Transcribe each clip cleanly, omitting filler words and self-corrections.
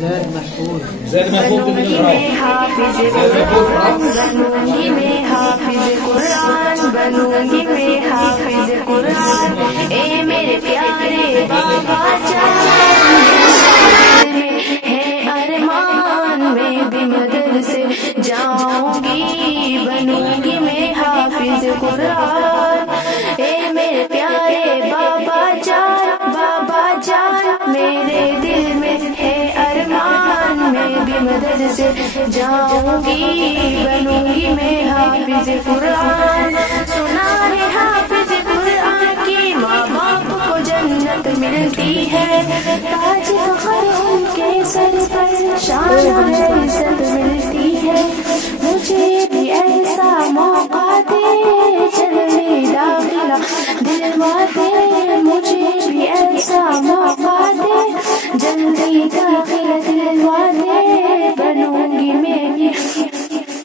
बनूंगी मैं हाफिज कुरान, बनूंगी मैं हाफिज कुरान, बनूंगी मैं हाफिज कुरान। ए मेरे प्यारे बाबा जान, में है अरमान, मैं भी मदरसे जाऊंगी, बनूंगी मैं हाफिज कुरान। ए मेरे प्यारे बाबा जान, मेरे दिल में है अरमान, मैं भी मदरसे जाऊंगी, बनूंगी मैं हाफिज कुरान। सुना है हाफिज कुरान की माँ बाप को जन्नत मिलती है, ताज फखर उनके सर पर शान है, इज्जत मिलती है। मुझे भी ऐसा मौका दे, जल्दी दाखिला दिलवा दे, मुझे भी ऐसा मौका दे, जल्दी दाखिला दिलवा दे। बनूंगी मैं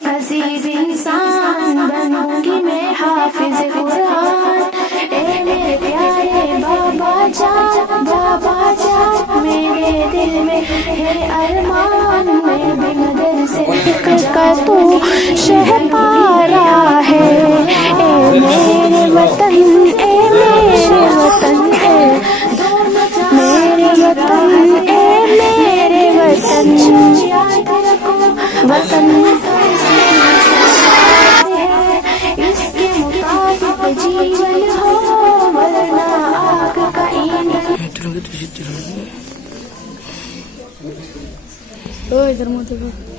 अजीज इंसान, बनूंगी मैं हाफिज कुरान। ए मेरे प्यारे बाबा जान, मेरे दिल में है अरमान, मैं भी मदरसे का तू शहपारा है। ए मेरे वतन, ए मेरे वतन, मेरे वतन, ए मेरे वतन, वतन इसके मुताबिक जीवन हो, वरना आग का ईंधन। इधर मुँह देखो।